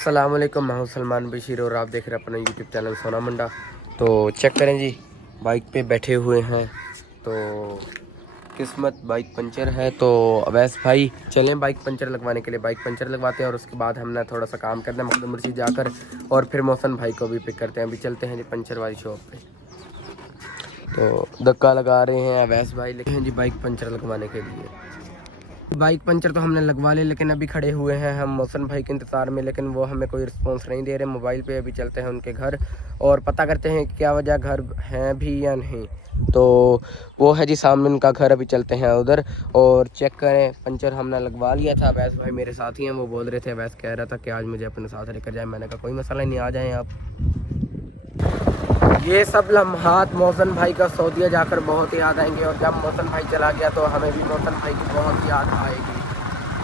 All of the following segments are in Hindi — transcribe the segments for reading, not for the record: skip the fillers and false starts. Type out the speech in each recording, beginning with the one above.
अस्सलाम वालेकुम, मैं हूं सलमान बशीर और आप देख रहे हैं अपना यूट्यूब चैनल सोना मंडा। तो चेक करें जी, बाइक पे बैठे हुए हैं तो किस्मत बाइक पंचर है। तो अवैस भाई चलें बाइक पंचर लगवाने के लिए, बाइक पंचर लगवाते हैं और उसके बाद हमने थोड़ा सा काम करना है मखदूम मर्सी जाकर, और फिर मोहसन भाई को भी पिक करते हैं। अभी चलते हैं जी पंचर वाली शॉप पे। तो धक्का लगा रहे हैं अवैस भाई, लेकिन जी बाइक पंचर लगवाने के लिए। बाइक पंचर तो हमने लगवा ली, लेकिन अभी खड़े हुए हैं हम मौसन भाई के इंतज़ार में, लेकिन वो हमें कोई रिस्पांस नहीं दे रहे मोबाइल पे। अभी चलते हैं उनके घर और पता करते हैं कि क्या वजह, घर हैं भी या नहीं। तो वो है जी सामने उनका घर, अभी चलते हैं उधर और चेक करें। पंचर हमने लगवा लिया था, अवैस भाई मेरे साथ ही हैं, वो बोल रहे थे, अवैस कह रहा था कि आज मुझे अपने साथ लेकर जाए। मैंने कहा कोई मसला नहीं, आ जाएँ आप। ये सब लम्हात मौसन भाई का सऊदीया जाकर बहुत याद आएंगे, और जब मौसन भाई चला गया तो हमें भी मौसन भाई की बहुत याद आएगी।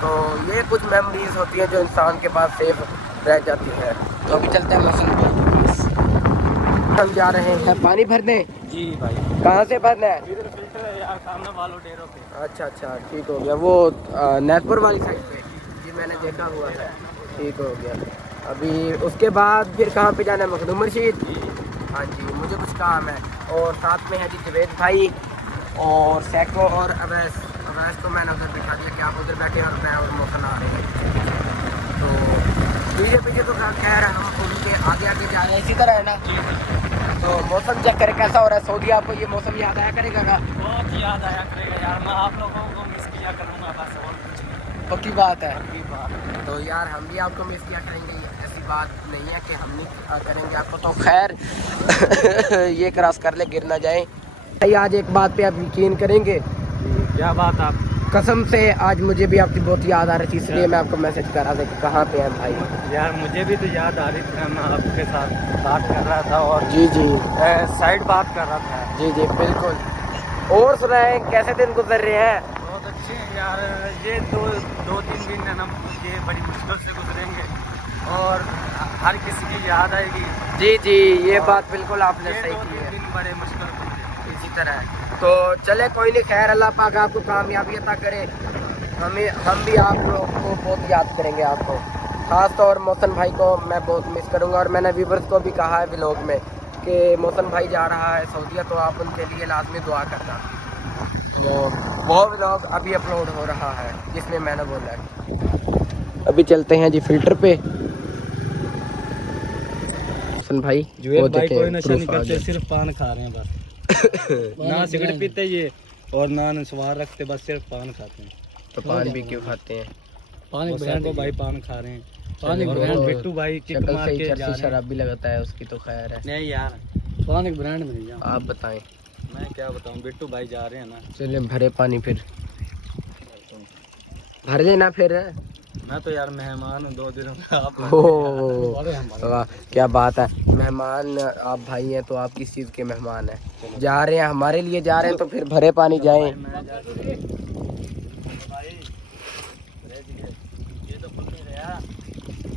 तो ये कुछ मेमोरीज होती है जो इंसान के पास सेफ रह जाती है। तो अभी चलते हैं मौसन भाई, हम जा रहे हैं पानी भरने। जी भाई, कहाँ से भरना है? इधर फिल्टर है यार, सामने वालों डेरों पे। अच्छा, ठीक हो गया। वो नैतपुर वाली साइड पे जी, मैंने देखा हुआ है। ठीक हो गया। अभी उसके बाद फिर कहाँ पे जाना है? मखदूम रशीद। हाँ जी, मुझे कुछ काम है। और साथ में है जी जवेद भाई और सैको और अवैस तो मैंने उधर बिठा दिया कि आप उधर बैठे और मैं और मौसन आ रहे हैं। तो पीछे तो खैर हम उनके आगे जा रहे हैं, इसी तरह है ना। तो मौसम चेक करें कैसा हो रहा है सऊदी। आपको ये मौसम याद आया करेगा ना? बहुत याद आया करेगा यार, मैं आप लोगों को मिस किया करूँगा बस, और कुछ नहीं। पक्की बात है। पक्की बात। तो यार हम भी आपको मिस किया करेंगे, ऐसी बात नहीं है कि हम नहीं करेंगे आपको। तो खैर ये क्रॉस कर ले, गिर ना जाए भाई। आज एक बात पे आप यकीन करेंगे, क्या बात? आप कसम से आज मुझे भी आपकी बहुत याद आ रही थी, इसलिए मैं आपको मैसेज कर रहा था कि कहाँ पे हैं भाई। यार मुझे भी तो याद आ रही थी, मैं आपके साथ बात कर रहा था और जी साइड बात कर रहा था। जी बिल्कुल। और सुनाएं कैसे दिन गुजर रहे हैं? बहुत अच्छे हैं यार, ये दो तीन दिन है ना, ये बड़ी मुश्किल से गुजरेंगे और हर किसी की याद आएगी। जी ये बात बिल्कुल आपने सही की है। दिन बड़े मुश्किल गुजरे इसी तरह तो चले, कोई नहीं, खैर अल्लाह पाक आपको कामयाबी अता करे। हम भी आप लोगों को बहुत याद करेंगे, आपको खास तौर मौसन भाई को मैं बहुत मिस करूंगा। और मैंने व्यूवर्स को भी कहा है व्लॉग में कि मौसन भाई जा रहा है सऊदीया, तो आप उनके लिए लाजमी दुआ करना। तो वो व्लॉग अभी अपलोड हो रहा है जिसमें मैंने बोला है। अभी चलते हैं जी फिल्टर पे। मौसन भाई जुएल भाई कोई नशा नहीं करते, सिर्फ पान खा रहे हैं बस। ना सिगरेट पीते ये और ना नस्वार रखते, बस सिर्फ पान खाते हैं। तो पान भी क्यों खाते हैं? पान को भाई पान खा रहे हैं। पान बिट्टू भाई किक मार के जा रहे हैं। शराब भी लगाता है उसकी, तो खैर है। नहीं यार, पान एक ब्रांड में नहीं जा। आप बताएं। मैं क्या बताऊं, बिट्टू भाई जा रहे हैं ना। चलिए भरे पानी, फिर भर लेना फिर। मैं तो यार मेहमान हूँ 2 दिनों का। आप वाह क्या बात है, मेहमान आप भाई हैं तो आप किस चीज़ के मेहमान हैं? जा रहे हैं हमारे लिए जा रहे हैं, तो फिर भरे पानी जाएं।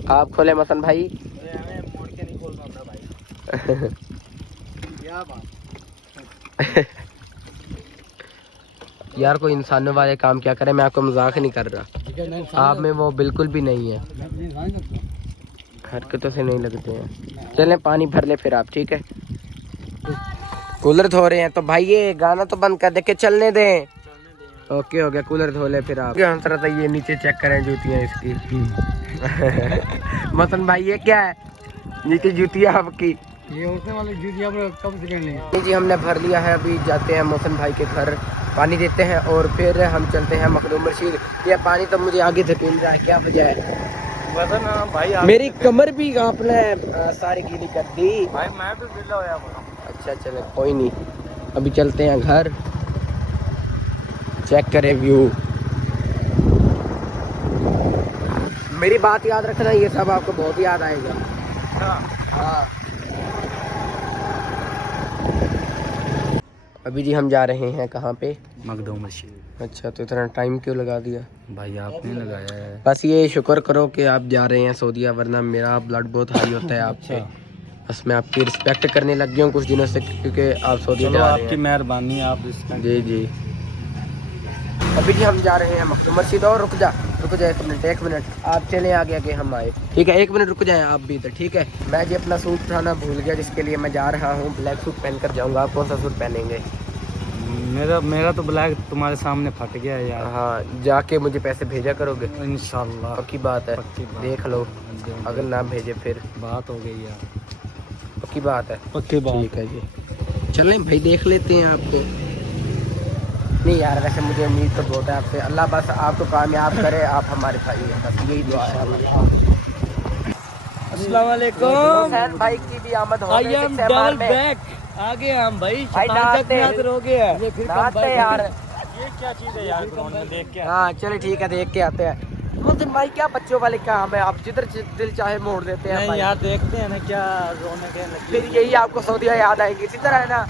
आप खोले मसन भाई। मोड़ के नहीं खोलना होता भाई। क्या बात यार कोई इंसानों वाले काम क्या करे, मैं आपको मजाक नहीं कर रहा। आप में वो बिल्कुल भी नहीं है, हरकतों से नहीं लगते हैं। चलें पानी भर ले फिर आप, ठीक है? कूलर धो रहे हैं तो भाई ये गाना तो बंद कर दे के चलने दें। ओके हो गया, कूलर धो ले फिर आप। था ये नीचे चेक करें जूतियाँ इसकी। मसन भाई ये क्या है? नीचे जूतियाँ आपकी, ये उठने वाली जूतियाँ कब से करनी जी हमने भर लिया है। अभी जाते हैं मौसन भाई के घर, पानी देते हैं और फिर हम चलते हैं मखदूम रशीद। ये पानी तो मुझे आगे धकेल रहा है, क्या वजह है? वजन भाई मेरी कमर भी आपने सारी गीली कर दी भाई, मैं भी बिल्ला होया। अच्छा चले कोई नहीं, अभी चलते हैं घर, चेक करें व्यू। मेरी बात याद रखना, ये सब आपको बहुत याद आएगा। हाँ अभी जी हम जा रहे हैं कहाँ पे? मखदूम रशीद। अच्छा, तो इतना टाइम क्यों लगा दिया भाई? आपने लगाया है। बस ये शुक्र करो कि आप जा रहे हैं सऊदीया, वरना मेरा ब्लड बहुत हाई होता है आपसे। बस मैं आपकी रिस्पेक्ट करने लग गया हूँ कुछ दिनों से, क्योंकि आप सऊदीया जा रहे हैं। आपकी मेहरबानी, आप जी अभी जी हम जा रहे हैं मखदूम मस्जिद। और रुक जा 1 मिनट आप चले आगे आगे हम आए, ठीक है 1 मिनट रुक जाएं आप भी इधर, ठीक है। मैं जी अपना सूट उठाना भूल गया जिसके लिए मैं जा रहा हूँ, ब्लैक सूट पहन कर जाऊँगा। आप कौन सा सूट पहनेंगे? मेरा तो ब्लैक तुम्हारे सामने फट गया है यार। हाँ जाके मुझे पैसे भेजा करोगे? इंशाल्लाह पक्की बात है? पक्की बात। देख लो अगर ना भेजे फिर बात हो गई यार। पक्की बात है? पक्की बात। ठीक है जी चलें भाई देख लेते हैं आपको। नहीं यार वैसे मुझे उम्मीद तो बहुत है आपसे, अल्लाह बस आपको कामयाब करे, आप हमारे भाई हैं, बस यही दुआ है। अस्सलाम वालेकुम। हुसैन भाई की भी आमद हो गई है डबल बैक आ गए हम भाई। शतानत हो गया ये फिर यार। ये क्या चीज है यार? देख के हाँ चले ठीक है देख के आते हैं। मुहसिन भाई क्या बच्चों वाले काम है, आप जिधर दिल चाहे मोड़ देते हैं। नहीं यार देखते हैं ना क्या रोने के फिर यही आपको सऊदीया याद आएगी इसी तरह है ना।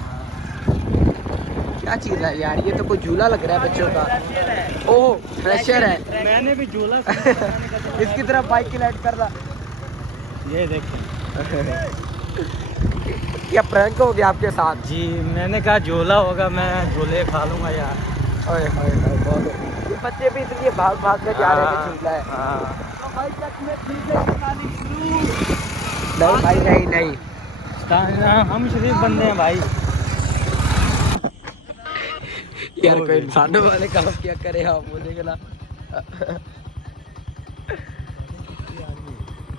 क्या चीज़ है यार, ये तो कोई झूला लग रहा है बच्चों का। ओह फ्रेशर है। मैंने भी झूला इसकी तरफ बाइक की लाइट कर रहा। ये देखें क्या प्रैंक हो गया आपके साथ? जी मैंने कहा झूला होगा, मैं झूले खा लूंगा यार। ओए ओए ओए बहुत। ये बच्चे भी इसलिए भाग भाग कर जा रहे हैं झूला है। हाँ। नहीं भाई नहीं हम शरीफ बंदे हैं भाई। यार कोई इंसानों वाले काम क्या करे आप मुझे ना।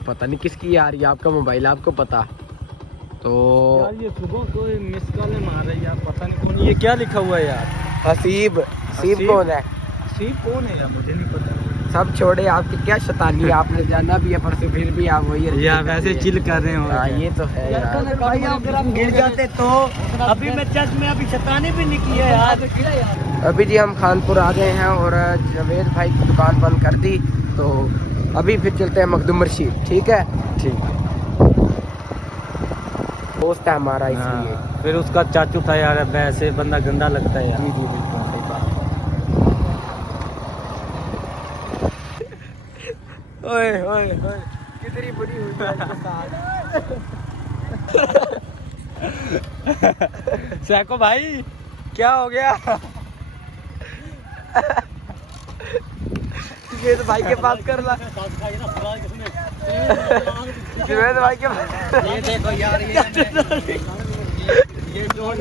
पता नहीं किसकी आ रही है आपका मोबाइल, आपको पता तो? यार ये सुबह कोई मिस कॉल मार रही है यार, पता नहीं कौन। ये क्या लिखा हुआ है यार? हसीब कौन है? हसीब कौन है यार? मुझे नहीं पता। सब छोड़े आपकी क्या शैतानी है, आपने जाना भी है परसों फिर भी आप वही यार वैसे चिल कर रहे हो। हाँ ये तो है यार। भाई अगर हम गिर जाते तो अभी मैं चर्च में अभी शैतानी भी नहीं की है यार। अभी जी हम खानपुर आ गए हैं और जवेद भाई की दुकान बंद कर दी, तो अभी फिर चलते हैं मखदूम मस्जिद, ठीक है? ठीक है दोस्त है हमारा इसलिए। फिर उसका चाचू था यार, वैसे बंदा गंदा लगता है यार। जी जी बिल्कुल सही बात। ओए ओए ओए कितनी बुरी हुई है इसके साथ। सैको भाई क्या हो गया? ये तो भाई के पास कर ला। जुवेद भाई के पास। ये देखो यार ये जोर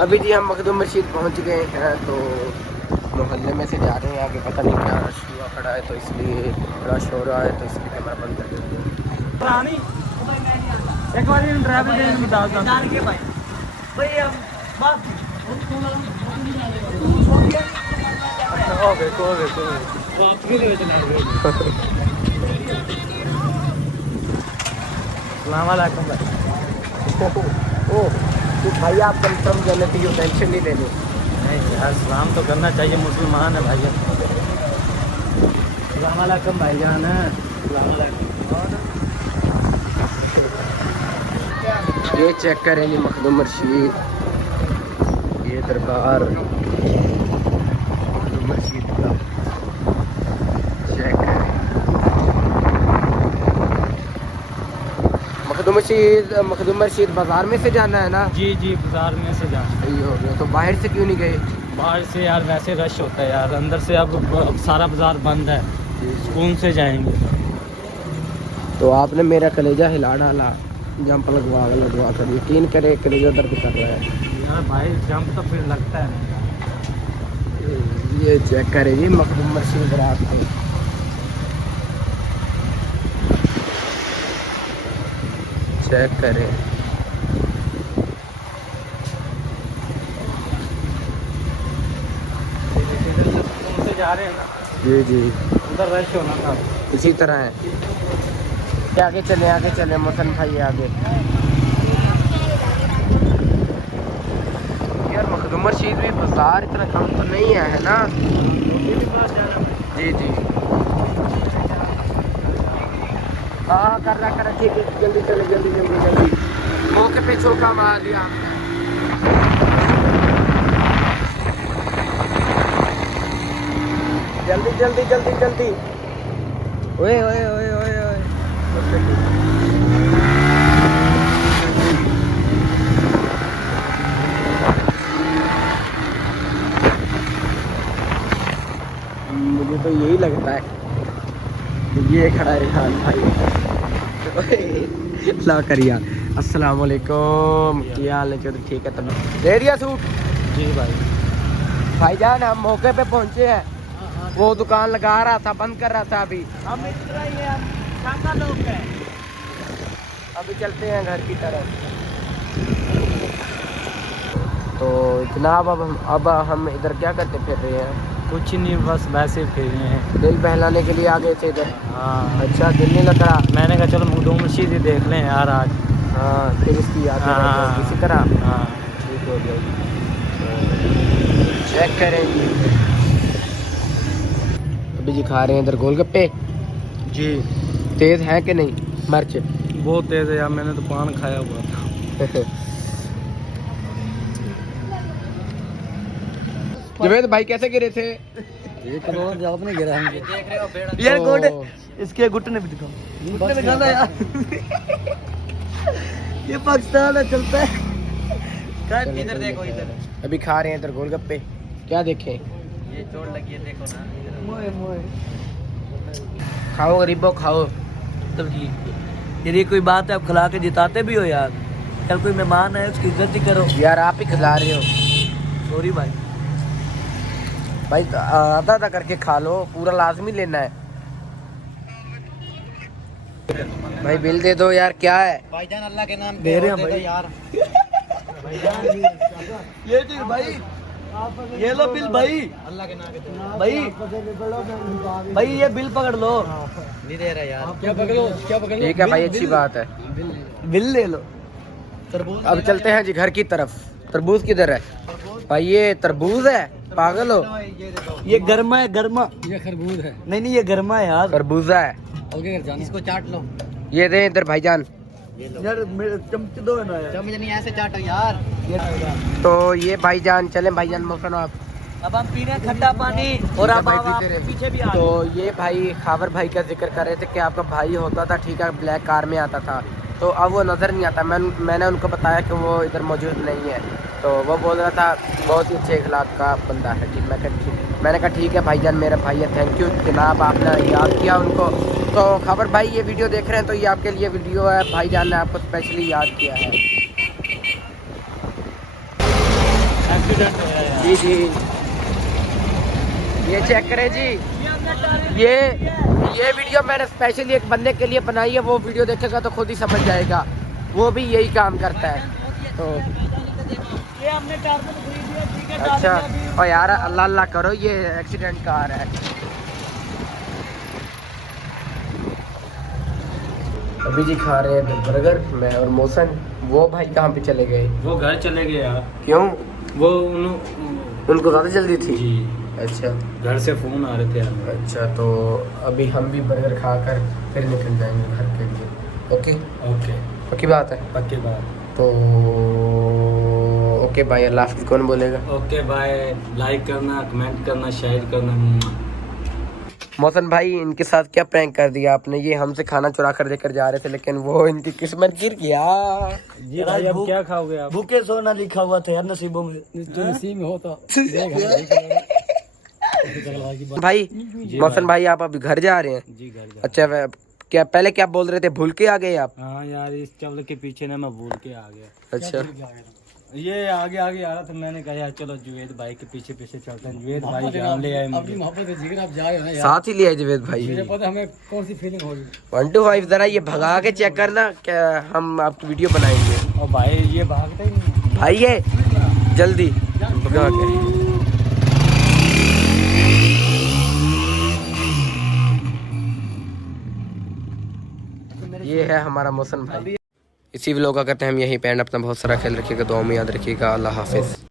अभी जी हम मखदूम मस्जिद पहुंच गए हैं, तो मोहल्ले में से जा रहे हैं आगे, पता नहीं क्या रश हुआ खड़ा है तो इसलिए रश हो रहा है, तो इसलिए कैमरा बंद कर देते हैं। एक बार ड्राइवर बता सलामकुम भाई। ओ तो भाई आप कंफर्म जन्नती हो, टेंशन नहीं लेनी। नहीं यार सलाम तो करना चाहिए, मुसलमान है भाई। सलामकुम भाई जान। ये चेक करें जी मखदूम मस्जिद, ये दरबार मखदूम मस्जिद का चेक करें। मखदूम मस्जिद बाजार में से जाना है ना? जी जी बाजार में से जाना। सही हो गया। तो बाहर से क्यों नहीं गए? बाहर से यार वैसे रश होता है यार, अंदर से अब सारा बाजार बंद है, सुकून से जाएंगे। तो आपने मेरा कलेजा हिला डाला, जंप लगवा कर। यकीन करे कलेजा दर्द कर रहा है यार भाई, जंप तो फिर लगता है ना। ये चेक करें जी मखदूम मस्जिद रात को। चेक करें से जा रहे हैं ना। जी जी उधर रश होना था। इसी तरह है। आगे चले मोहसिन भाई आगे। यार मखदूम मस्जिद में बाजार इतना कम तो नहीं है ना? जी जी हाँ कर रहा ठीक है, जल्दी चले जल्दी मौके पे चौका मार दिया। जल्दी ओए ओए ओए ओए ओए। मुझे तो यही लगता है। ये खड़ा है रिहान भाई। ला करिया। अस्सलाम वालेकुम, क्या हाल है? चलो ठीक है, तब दे दिया सूट। जी भाई। भाईजान हम मौके पे पहुंचे हैं। वो दुकान लगा रहा था, बंद कर रहा था अभी। हम इतना ही है, हम शांता लोग हैं। अभी चलते हैं घर की तरफ। तो जनाब अब हम इधर क्या करते फिर रहे हैं? कुछ नहीं, बस वैसे ही फिर रहे हैं। दिल बहलाने के लिए आ गए थे इधर। हाँ, अच्छा, दिल नहीं लग रहा? मैंने कहा चलो मुगदो मस्जिद ही देख लें यार आज। हाँ, फिर इसकी याद हाँ। इसी तरह हाँ ठीक हो जाएगी। चेक करेंगे। अभी जी खा रहे हैं इधर गोलगप्पे। जी, तेज है कि नहीं मिर्च? बहुत तेज है यार, मैंने तो पान खाया हुआ था। जवेद भाई कैसे गिरे थे? एक और आपने गिरा है। देख रहे हो बेड़ा यार गोड इसके घुटने भी दिखाओ, घुटने में गाना यार। ये पाकिस्तान है, चलता है। इधर देखो, इधर अभी खा रहे हैं इधर गोलगप्पे। क्या देखें? ये चोट लगी है, देखो ना। मोए मोए खाओ गरीबो खाओ। तब जी यार, ये कोई बात है? आप खिला के जिताते भी हो यार। कल कोई मेहमान है, उसकी इज्जत ही करो। यार आप ही खिला रहे हो सॉरी भाई। भाई, आधा आधा करके खा लो, पूरा लाजमी लेना है। भाई बिल दे दो यार, क्या है? भाईजान अल्लाह के नाम दे रहे हैं भाई यार। ये जी भाई, ये लो बिल भाई, अल्लाह के नाम भाई। भाई ये बिल पकड़ लो। नहीं दे रहा यार। क्या पकड़ो, क्या पकड़ो? ठीक है भाई, अच्छी बात है। बिल ले लो। अब चलते हैं जी घर की तरफ। तरबूज किधर है भाई? ये तरबूज है, पागल हो? ये गर्मा है, गर्मा। ये खरबूज है। नहीं नहीं, ये गर्मा है यार। तरबूजा है। इसको चाट लो। ये दे इधर भाईजान। यार चमच दो ना यार। चमच नहीं, ऐसे चाटो यार। तो ये भाईजान चले, भाईजान मौसम आप। अब हम पी रहे हैं खट्टा पानी, और अब भाई आप पीते रहे। पीछे भी आ तो ये भाई खावर भाई का जिक्र कर रहे थे कि आपका भाई होता था, ठीक है, ब्लैक कार में आता था, तो अब वो नज़र नहीं आता। मैंने उनको बताया कि वो इधर मौजूद नहीं है, तो वो बोल रहा था बहुत ही अच्छे अखलाक का बंदा है। ठीक, मैंने कहा ठीक है भाईजान, मेरा भाई है, थैंक यू जनाब, आपने याद किया उनको। तो खबर भाई ये वीडियो देख रहे हैं तो ये आपके लिए वीडियो है, भाईजान ने आपको स्पेशली याद किया है। एक्सीडेंट है यार। जी जी, ये चेक करें जी, ये वीडियो मैंने स्पेशली एक बंदे के लिए बनाई है। वो वीडियो देखेगा तो खुद ही समझ जाएगा, वो भी यही काम करता है। तो ये हमने टार्गेट खरीदी है, ठीक है। अच्छा, और यार अल्लाह अल्लाह करो, ये एक्सीडेंट का आ रहा है। अभी जी खा रहे हैं बर्गर, मैं और मौसन। वो भाई कहाँ पे चले गए? वो घर चले गए यार। क्यों? वो उनको ज़्यादा जल्दी थी? जी, अच्छा घर से फोन आ रहे थे यार। अच्छा, तो अभी हम भी बर्गर खाकर फिर निकल जाएंगे घर के लिए। ओके ओके, पक्की बात है? पक्की बात। तो ओके भाई, अल्लाह हाफिज़। कौन बोलेगा? Okay bye. लाइक करना, कमेंट करना, शेयर करना। मौसन भाई, इनके साथ क्या प्रैंक कर दिया आपने? ये हमसे खाना चुरा कर देकर जा रहे थे, लेकिन वो इनकी किस्मत गिर गया। जी भाई, अब क्या खाओगे आप? भूखे सोना लिखा हुआ था यार नसीबों में, जो नसीब में होता। भाई मौसन भाई, आप अभी घर जा रहे हैं? जी घर। अच्छा, क्या पहले क्या बोल रहे थे, भूल के आ गए आप? हाँ यार, इस चवल के पीछे ना मैं भूल के आ गया। अच्छा, ये आगे आगे आ रहा था, मैंने कहा यार चलो जुवेद भाई के पीछे पीछे चलते हैं। जुवेद भाई जान ले आए मुझे। मोहब्बत का जिक्र आप जा रहे हो ना यार, साथ ही लिया जुवेद भाई। मुझे पता हमें कौन सी फीलिंग होगी। 1 to 5 जरा ये भगा के चेक करना, क्या हम आपकी वीडियो बनाएंगे। और भाई ये भागता ही नहीं भाई, ये जल्दी भगा के। ये है हमारा मौसन भाई। इसी व्लॉग का करते हैं हम यहीं पे एंड। अपना बहुत सारा ख्याल रखिएगा, दुआ में याद रखिएगा। अल्लाह हाफिज़।